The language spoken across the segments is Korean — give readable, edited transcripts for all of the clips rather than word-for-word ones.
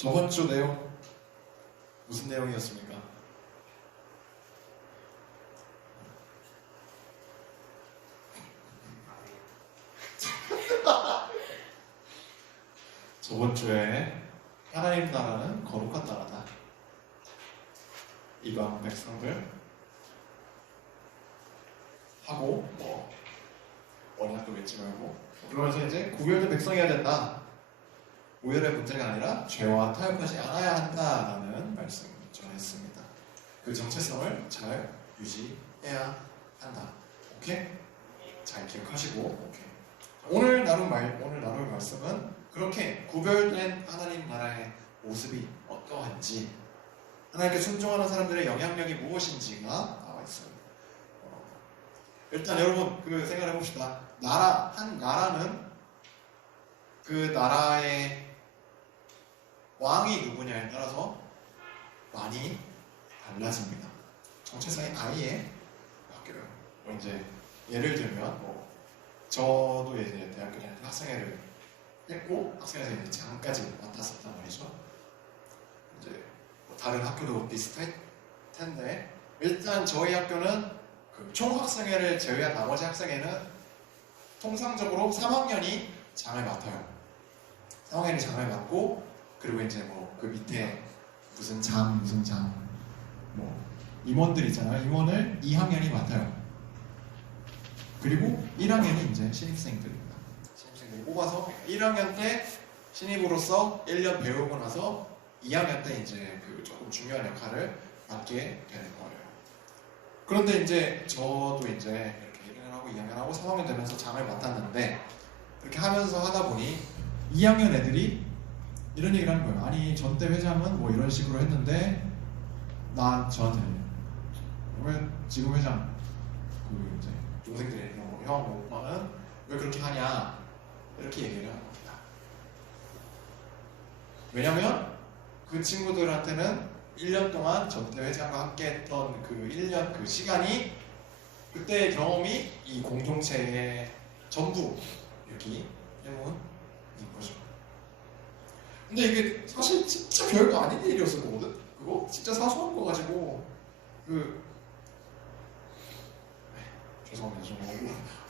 저번 주 내용 무슨 내용이었습니까? 저번 주에 하나님 나라는 거룩한 나라다. 이방 백성들 하고 원약도 외치 말고 그러면서 이제 구별된 백성이어야 된다. 우열의 문제가 아니라 죄와 타협하지 않아야 한다라는 말씀을 전했습니다. 그 정체성을 잘 유지해야 한다. 오케이? 잘 기억하시고 오케이. 오늘 나눌 말씀은 그렇게 구별된 하나님 나라의 모습이 어떠한지, 하나님께 순종하는 사람들의 영향력이 무엇인지가 나와 있습니다. 일단 여러분 그 생각해 봅시다. 한 나라는 그 나라의 왕이 누구냐에 따라서 많이 달라집니다. 정체성이 아예 바뀌어요. 이제 예를 들면 저도 이제 대학교 다닐 때 학생회를 했고 학생회에서 이제 장까지 맡았었단 말이죠. 이제 다른 학교도 비슷할 텐데 일단 저희 학교는 그 총학생회를 제외한 나머지 학생회는 통상적으로 3학년이 장을 맡아요. 3학년이 장을 맡고 그리고 이제 그 밑에 무슨 장 임원들 있잖아요. 임원을 2학년이 맡아요. 그리고 1학년이 이제 신입생들입니다. 신입생들 뽑아서 1학년 때 신입으로서 1년 배우고 나서 2학년 때 이제 그 조금 중요한 역할을 맡게 되는 거예요. 그런데 이제 저도 이제 이렇게 1학년 하고 2학년 하고 3학년 되면서 장을 맡았는데 그렇게 하면서 하다 보니 2학년 애들이 이런 얘기를 하는 거예요. 아니 전때 회장은 이런 식으로 했는데 저한테 왜 지금 회장 이제 동생들이 형 오빠는 왜 그렇게 하냐 이렇게 얘기를 하는 겁니다. 왜냐면 그 친구들한테는 1년 동안 전태 회장과 함께 했던 그 1년 그 시간이 그때의 경험이 이 공동체의 전부이기 때문인 거죠. 근데 이게 사실 진짜 별거 아닌 일이었을 거거든? 그거? 진짜 사소한 거 가지고 죄송합니다. 좀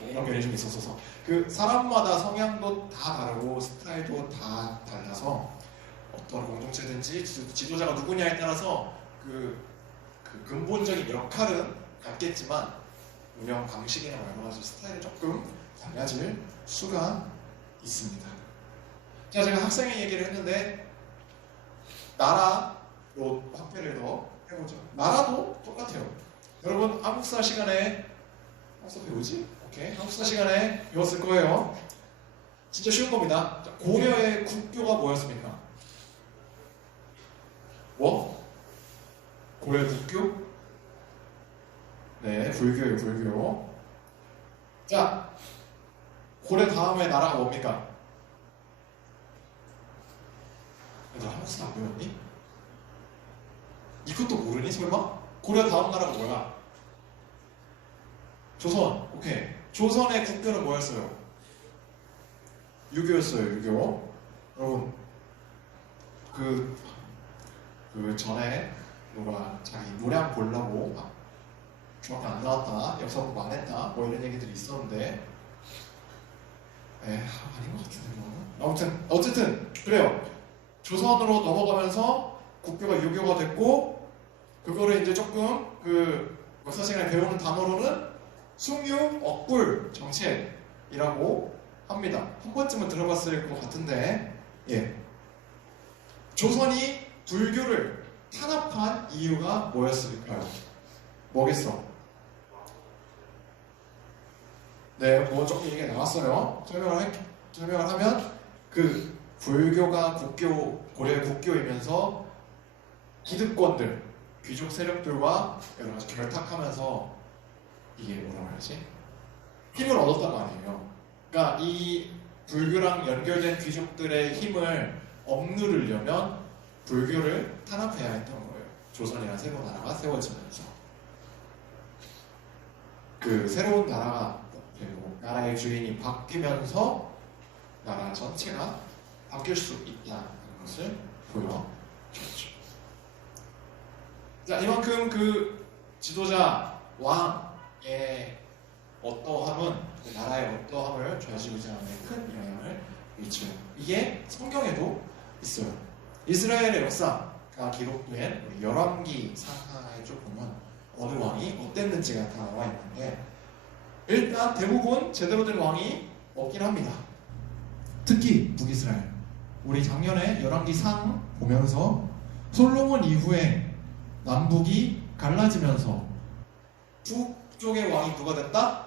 이런 면이 좀 있었어서 그 사람마다 성향도 다 다르고 스타일도 다 달라서 어떤 공동체든지 지도자가 누구냐에 따라서 그 근본적인 역할은 같겠지만 운영 방식이나 여러 가지 스타일이 조금 달라질 수가 있습니다. 자, 제가 학생회 얘기를 했는데 나라로 확대를 더 해보죠. 나라도 똑같아요. 여러분 한국사 시간에 배우지? 오케이. 한국사 시간에 배웠을 거예요. 진짜 쉬운 겁니다. 자, 고려의 국교가 뭐였습니까? 고려의 국교? 네, 불교예요, 불교. 자, 고려 다음에 나라가 뭡니까? 얘들아, 한국사 안 배웠니? 이것도 모르니, 설마? 고려 다음 나라가 뭐야? 조선. 오케이. 조선의 국교는 뭐였어요? 유교였어요, 유교. 여러분, 그 전에 누가 자기 노량 보려고 중학교 안 나왔다, 역사 공부 안 했다, 이런 얘기들이 있었는데, 아닌 것 같은데, 어쨌든, 그래요. 조선으로 넘어가면서 국교가 유교가 됐고, 그거를 이제 조금 역사 시간에 배우는 단어로는 숭유, 억불, 정책이라고 합니다. 한 번쯤은 들어봤을 것 같은데, 조선이 불교를 탄압한 이유가 뭐였을까요? 뭐겠어? 네, 조금 얘기가 나왔어요. 설명을 하면 불교가 고려의 국교이면서 기득권들, 귀족 세력들과 여러 가지 결탁하면서 이게 뭐라고 해야지? 힘을 얻었단 말이에요. 그러니까 이 불교랑 연결된 귀족들의 힘을 억누르려면 불교를 탄압해야 했던 거예요. 조선이라는 새로운 나라가 세워지면서 그 새로운 나라가 되고 나라의 주인이 바뀌면서 나라 전체가 바뀔 수 있다는 것을 보여줬죠. 자, 이만큼 그 지도자 왕의 어떠함은 그 나라의 어떠함을 좌지우지하는 큰 영향을 미치죠. 이게 성경에도 있어요. 이스라엘의 역사가 기록된 우리 열왕기 상하에 쭉 보면 어느 왕이 어땠는지가 다 나와 있는데, 일단 대부분 제대로 된 왕이 없긴 합니다. 특히 북이스라엘. 우리 작년에 열왕기 상 보면서 솔로몬 이후에 남북이 갈라지면서 북쪽의 왕이 누가 됐다?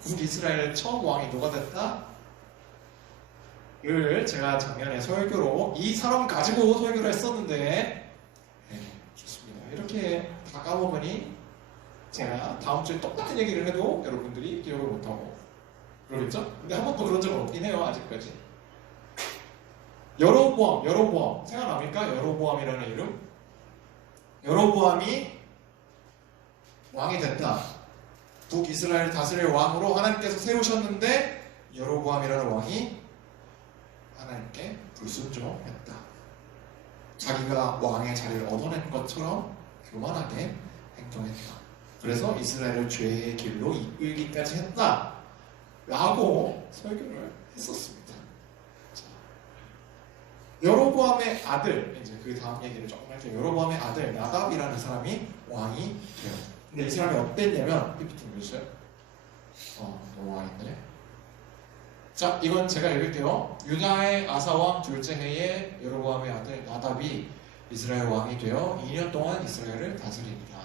북이스라엘 처음 왕이 누가 됐다? 를 제가 작년에 설교로 이 사람 가지고 설교를 했었는데, 네, 좋습니다. 이렇게 다 까먹으니 제가 다음 주에 똑같은 얘기를 해도 여러분들이 기억을 못하고 그러겠죠? 근데 한 번도 그런 적은 없긴 해요, 아직까지. 여로보암 생각납니까? 여로보암이라는 이름? 여로보암이 왕이 됐다. 북이스라엘 다스릴 왕으로 하나님께서 세우셨는데 여로보암이라는 왕이 하나님께 불순종했다. 자기가 왕의 자리를 얻어낸 것처럼 교만하게 행동했다. 그래서 이스라엘을 죄의 길로 이끌기까지 했다 라고 설교를 했었습니다. 자, 여로보암의 아들, 이제 그 다음 얘기를 조금 할게요. 여로보암의 아들 나답이라는 사람이 왕이 돼요. 근데 이 사람이 어땠냐면, PPT 보여주세요. 넘어가겠네. 자, 이건 제가 읽을게요. 유다의 아사왕 둘째 해에 여로보암의 아들 나답이 이스라엘 왕이 되어 2년 동안 이스라엘을 다스립니다.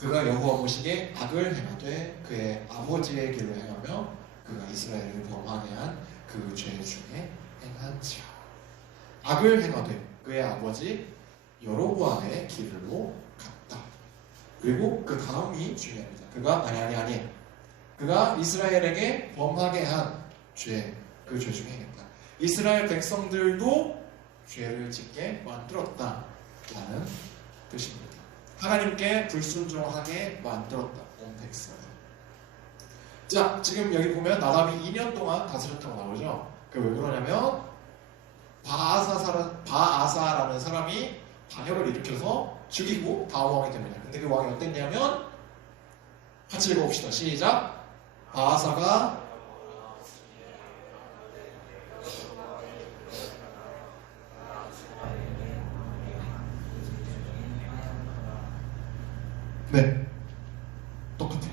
그가 여호와 보시기에 악을 행하되 그의 아버지의 길을 행하며 그가 이스라엘을 범하게 한 그 죄 중에 행한지라. 악을 행하되 그의 아버지 여로보암의 길로 갔다. 그리고 그 다음이 중요합니다. 그가 이스라엘에게 범하게 한 죄, 그 죄 중에 행했다. 이스라엘 백성들도 죄를 짓게 만들었다 라는 뜻입니다. 하나님께 불순종하게 만들었다, 온 백성을. 자, 지금 여기 보면 나답이 2년 동안 다스렸다고 나오죠. 그 왜 그러냐면 바아사라는 사람이 반역을 일으켜서 죽이고 다음 왕이 됩니다. 근데 그 왕이 어땠냐면, 같이 읽어봅시다. 시작. 바아사가 네, 똑같아요.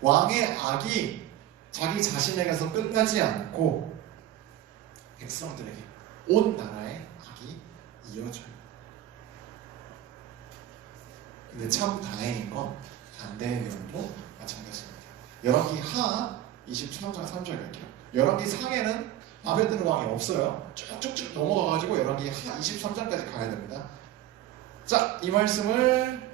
왕의 악이 자기 자신에게서 끝나지 않고 백성들에게, 온 나라의 악이 이어져요. 근데 참 다행인 건 반대의 경우도 마찬가지입니다. 열왕기 하 23장 3절 갈게요. 열왕기 상에는 바벨론 왕이 없어요. 쭉쭉쭉 넘어가가지고 열왕기 하 23장까지 가야 됩니다. 자, 이 말씀을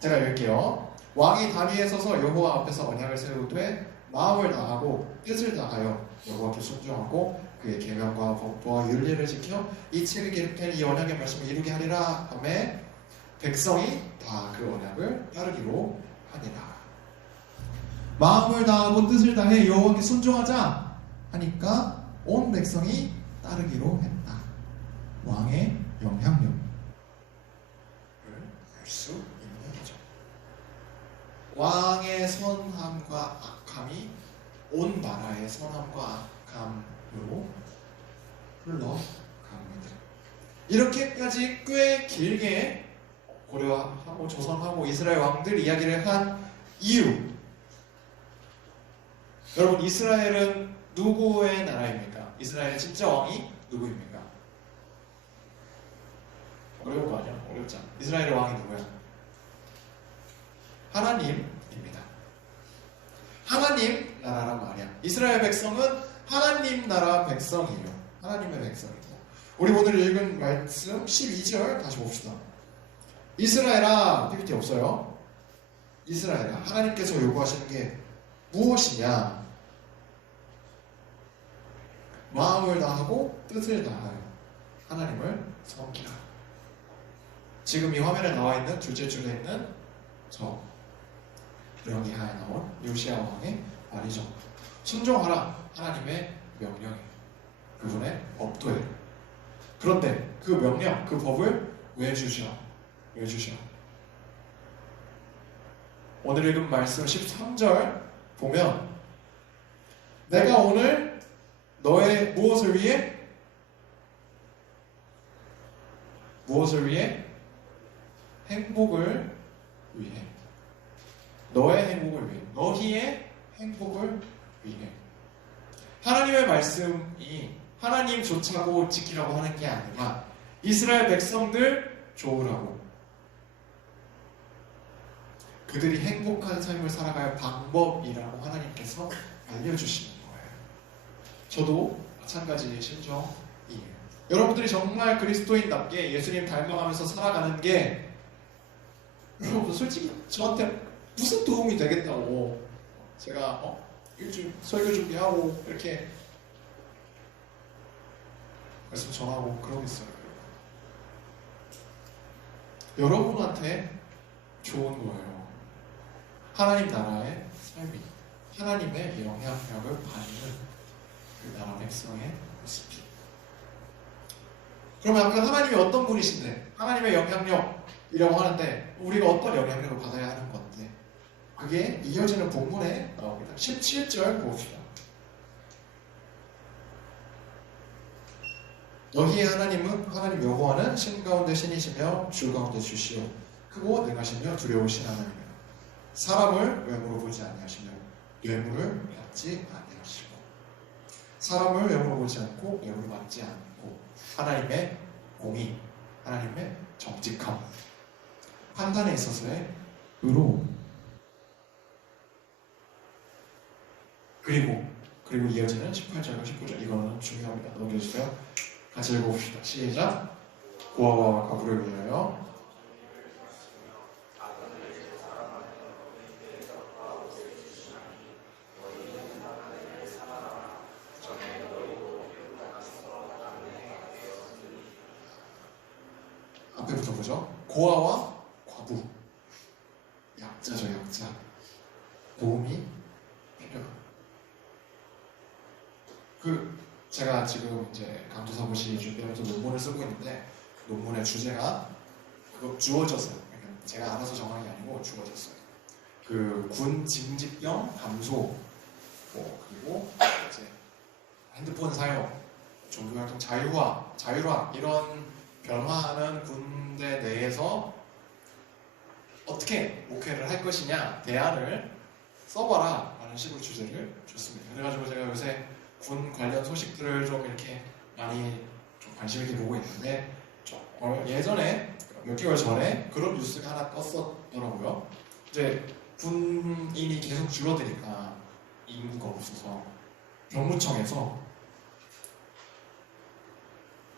제가 읽을게요. 왕이 다리에 서서 여호와 앞에서 언약을 세우되 마음을 다하고 뜻을 다하여 여호와께 순종하고 그의 계명과 법과 윤리를 지켜 이 책에 기록된 이 언약의 말씀을 이루게 하리라 하매 백성이 다 그 언약을 따르기로 하니라. 마음을 다하고 뜻을 다해 여호와께 순종하자 하니까 온 백성이 따르기로 했다. 왕의 영향력을 알 수 있는 거죠. 왕의 선함과 악함이 온 나라의 선함과 악함으로 흘러갑니다. 이렇게까지 꽤 길게 고려하고 조선하고 이스라엘 왕들 이야기를 한 이유, 여러분, 이스라엘은 누구의 나라입니까? 이스라엘의 진짜 왕이 누구입니까? 어려운 거 아니야? 어렵잖아. 이스라엘의 왕이 누구야? 하나님입니다. 하나님 나라란 말이야. 이스라엘 백성은 하나님 나라 백성이에요. 하나님의 백성이고. 우리 오늘 읽은 말씀 12절 다시 봅시다. 이스라엘아, PPT 없어요? 이스라엘아, 하나님께서 요구하시는 게 무엇이냐? 마음을 다하고 뜻을 다하여 하나님을 섬기라. 지금 이 화면에 나와 있는 둘째 줄에 있는 저 명리하에 나온 요시야 왕의 말이죠. 순종하라 하나님의 명령이에요. 그분의 법도예요. 그런데 그 명령, 그 법을 왜 주셔? 왜 주셔? 오늘 읽은 말씀 13절 보면 내가 오늘 너의 무엇을 위해? 무엇을 위해? 행복을 위해. 너의 행복을 위해. 너희의 행복을 위해. 하나님의 말씀이 하나님 좇라고 지키라고 하는 게 아니라 이스라엘 백성들 좋으라고, 그들이 행복한 삶을 살아갈 방법이라고 하나님께서 알려주시는 거예요. 저도 마찬가지의 심정이에요. 여러분들이 정말 그리스도인답게 예수님 닮아가면서 살아가는 게 여러분 솔직히 저한테 무슨 도움이 되겠다고 제가 일주일 설교 준비하고 이렇게 말씀 전하고 그러겠어요. 여러분한테 좋은 거예요. 하나님 나라의 삶이, 하나님의 영향력을 받는 그 나라 백성의 모습이. 그러면 아까 하나님이 어떤 분이신데 하나님의 영향력이라고 하는데 우리가 어떤 영향력을 받아야 하는 건데, 그게 이어지는 본문에 나옵니다. 17절 봅시다. 너희의 하나님은, 하나님 여호와는 신 가운데 신이시며 주 가운데 주시오 크고 능하시며 두려우신 하나님이라. 사람을 외모로 보지 아니하시며 뇌물을 받지 아니하시고, 사람을 외모로 보지 않고 뇌물을 받지 않고, 하나님의 공의, 하나님의 정직함, 판단에 있어서의 의로움, 그리고 이어지는 18절과 19절, 이거는 중요합니다. 넘겨주세요. 같이 읽어봅시다. 시작. 고아와 과부를 위하여 앞에부터 보죠. 고아와 과부, 약자죠. 약자. 도움이 필요합니다. 제가 지금 이제 강조사무실 준비하면서 논문을 쓰고 있는데, 논문의 주제가 그거 주어졌어요. 그러니까 제가 알아서 정한 게 아니고 주어졌어요. 그 군 징집병 감소, 그리고 이제 핸드폰 사용, 종교활동 자율화 이런 변화하는 군대 내에서 어떻게 목회를 할 것이냐 대안을 써봐라 라는 식으로 주제를 줬습니다. 그래가지고 제가 요새 군 관련 소식들을 좀 이렇게 많이 좀 관심 있게 보고 있는데, 예전에 몇 개월 전에 그런 뉴스가 하나 떴었더라고요. 이제 군인이 계속 줄어드니까 인구가 없어서 병무청에서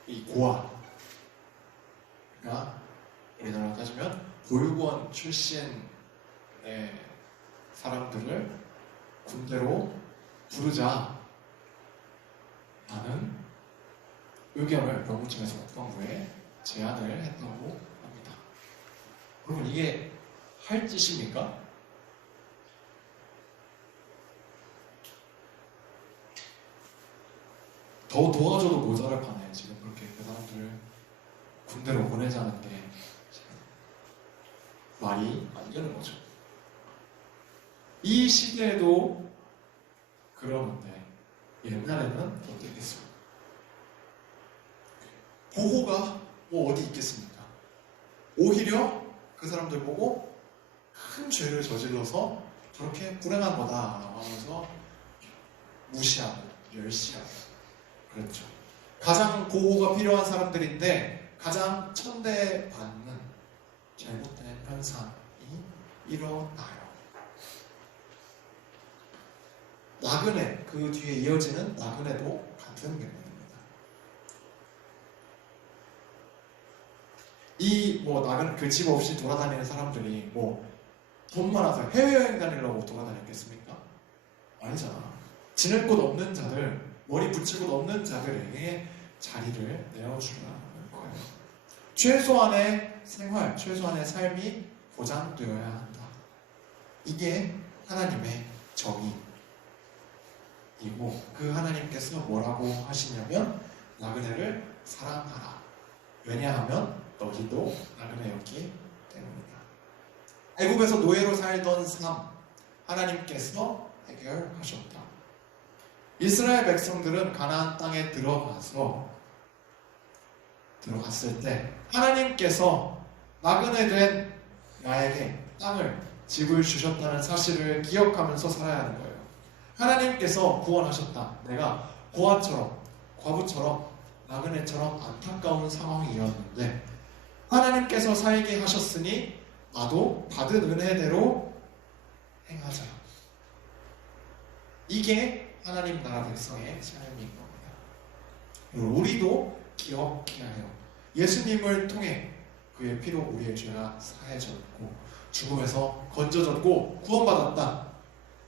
이 고아, 그러니까 우리나라로 따지면 보육원 출신의 사람들을 군대로 부르자 라는 의견을 병무청에서 국방부에 제안을 했다고 합니다. 그러면 이게 할 짓입니까? 더 도와줘도 모자랄 판에 지금 그렇게 그 사람들을 군대로 보내자는 게 말이 안 되는 거죠. 이 시대에도 그러는데 옛날에는 어땠겠어요? 보호가 뭐 어디 있겠습니까? 오히려 그 사람들 보고 큰 죄를 저질러서 저렇게 불행한 거다라고 하면서 무시하고 멸시하고 그렇죠. 가장 보호가 필요한 사람들인데 가장 천대받는 잘못된 현상이 일어나요. 나그네, 그 뒤에 이어지는 나그네도 같은 경우입니다. 이 나그네 그 집 없이 돌아다니는 사람들이 돈 많아서 해외여행 다니려고 돌아다녔겠습니까? 아니잖아. 지낼 곳 없는 자들, 머리 붙일 곳 없는 자들에게 자리를 내어주라는 거예요. 최소한의 생활, 최소한의 삶이 보장되어야 한다. 이게 하나님의 정의이고, 그 하나님께서 뭐라고 하시냐면 나그네를 사랑하라. 왜냐하면 너희도 나그네였기 때문이다. 애굽에서 노예로 살던 삶, 하나님께서 해결하셨다. 이스라엘 백성들은 가나안 땅에 들어갔을 때 하나님께서 나그네 된 나에게 땅을, 집을 주셨다는 사실을 기억하면서 살아야 하는 거예요. 하나님께서 구원하셨다. 내가 고아처럼, 과부처럼, 나그네처럼 안타까운 상황이었는데 하나님께서 살게 하셨으니 나도 받은 은혜대로 행하자. 이게 하나님 나라 백성의 삶인 겁니다. 우리도 기억해야 해요. 예수님을 통해 그의 피로 우리의 죄가 사해졌고 죽음에서 건져졌고 구원받았다.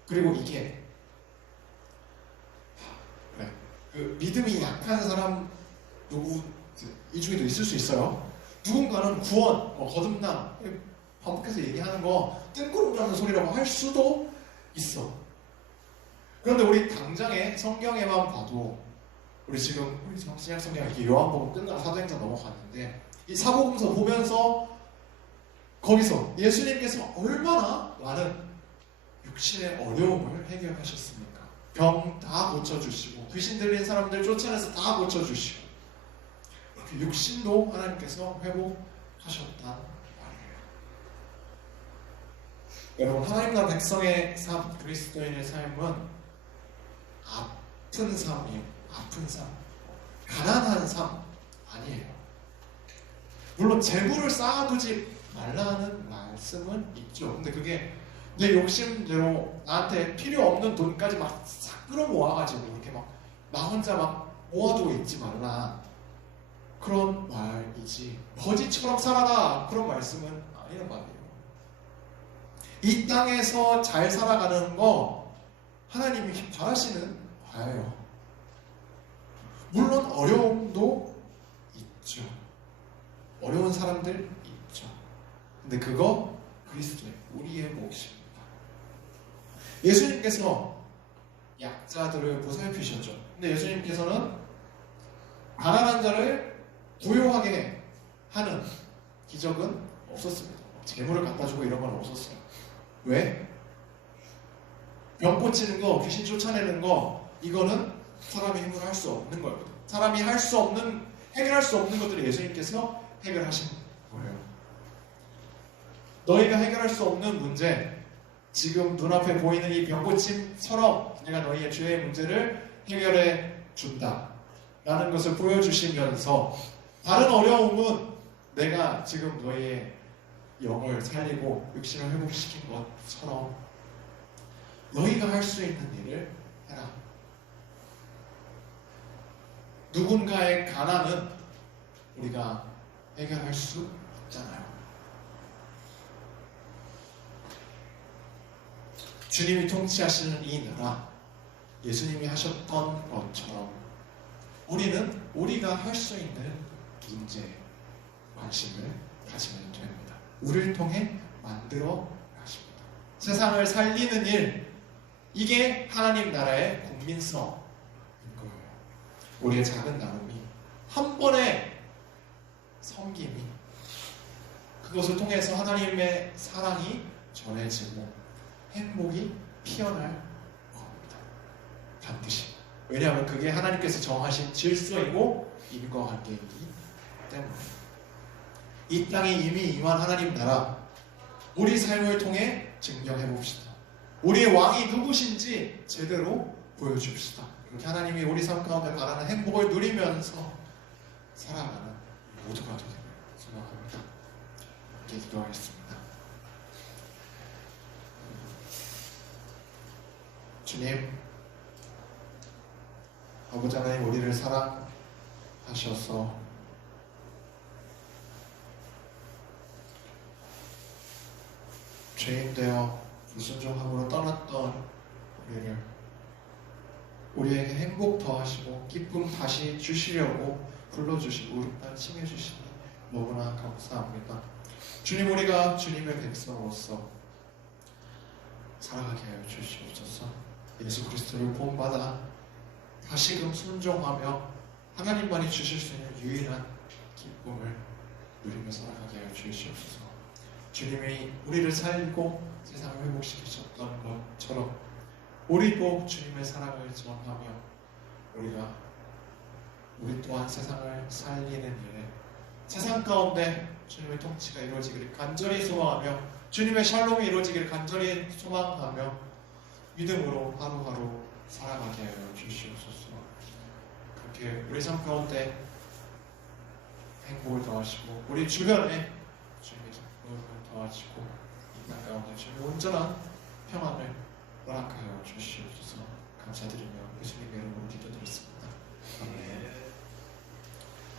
그리고 이게 그 믿음이 약한 사람 이 중에도 있을 수 있어요. 누군가는 구원, 거듭남, 반복해서 얘기하는 거 뜬구름이라는 소리라고 할 수도 있어. 그런데 우리 당장에 성경에만 봐도 우리 지금 신약 성경 이렇게 요한복음 끝나고 사도행전 넘어갔는데 이 사복음서 보면서 거기서 예수님께서 얼마나 많은 육신의 어려움을 해결하셨습니까? 병 다 고쳐주시고 귀신 들린 사람들 쫓아내서 다 고쳐주시고 이렇게 육신도 하나님께서 회복하셨단 말이에요. 여러분, 하나님 나라 백성의 삶, 그리스도인의 삶은 아픈 삶이에요. 아픈 삶, 가난한 삶 아니에요. 물론 재물을 쌓아두지 말라는 말씀은 있죠. 근데 그게 내 욕심대로 나한테 필요 없는 돈까지 막 싹 끌어모아가지고 이렇게 막 나 혼자 막 모아두고 있지 말라, 그런 말이지 거지처럼 살아라, 그런 말씀은 아니란 말이에요. 이 땅에서 잘 살아가는 거 하나님이 바라시는 바예요. 물론 어려움도 있죠. 어려운 사람들 있죠. 근데 그거 그리스도의 우리의 몫입니다. 예수님께서 약자들을 보살피셨죠. 근데 예수님께서는 가난한 자를 부유하게 하는 기적은 없었습니다. 재물을 갖다 주고 이런 건 없었어요. 왜? 병 고치는 거, 귀신 쫓아내는 거, 이거는 사람의 힘으로 할 수 없는 거거든요. 사람이 할 수 없는, 해결할 수 없는 것들을 예수님께서 해결하신 거예요. 너희가 해결할 수 없는 문제, 지금 눈앞에 보이는 이 병고침처럼 내가 너희의 죄의 문제를 해결해 준다 라는 것을 보여주시면서, 다른 어려움은 내가 지금 너희의 영을 살리고 육신을 회복시킨 것처럼 너희가 할 수 있는 일을 해라. 누군가의 가난은 우리가 해결할 수 있잖아요. 주님이 통치하시는 이 나라, 예수님이 하셨던 것처럼 우리는 우리가 할 수 있는 문제에 관심을 가지면 됩니다. 우리를 통해 만들어 가십니다. 세상을 살리는 일, 이게 하나님 나라의 국민성인 거예요. 우리의 작은 나눔이, 한 번의 섬김이, 그것을 통해서 하나님의 사랑이 전해지고 행복이 피어날 겁니다. 반드시. 왜냐하면 그게 하나님께서 정하신 질서이고 인과관계이기 때문에. 이 땅에 이미 임한 하나님 나라, 우리 삶을 통해 증명해 봅시다. 우리의 왕이 누구신지 제대로 보여줍시다. 이렇게 하나님이 우리 삶 가운데 바라는 행복을 누리면서 살아가는 모두가 되기를 소망합니다. 함께 기도하겠습니다. 주님, 아버지 하나님, 우리를 사랑하셔서 죄인 되어 불순종함으로 떠났던 우리에게 행복 더하시고 기쁨 다시 주시려고 불러주시고 우리 땅 칭해주시니 너무나 감사합니다. 주님, 우리가 주님의 백성으로서 살아가게 하여 주시옵소서. 예수 그리스도를 본받아 다시금 순종하며 하나님만이 주실 수 있는 유일한 기쁨을 누리며 살아가게 하여 주시옵소서. 주님이 우리를 살리고 세상을 회복시키셨던 것처럼 우리도 주님의 사랑을 전하며 우리 또한 세상을 살리는 일에 세상 가운데 주님의 통치가 이루어지기를 간절히 소망하며 주님의 샬롬이 이루어지기를 간절히 소망하며 믿음으로 하루하루 살아가게 하여 주시옵소서. 그렇게 우리 삶 가운데 행복을 더하시고 우리 주변에 주님의 기쁨을 더하시고 이 땅 가운데 주님의 온전한 평안을 허락하여 주시옵소서. 감사드리며 예수님의 이름으로 기도드렸습니다. 아멘.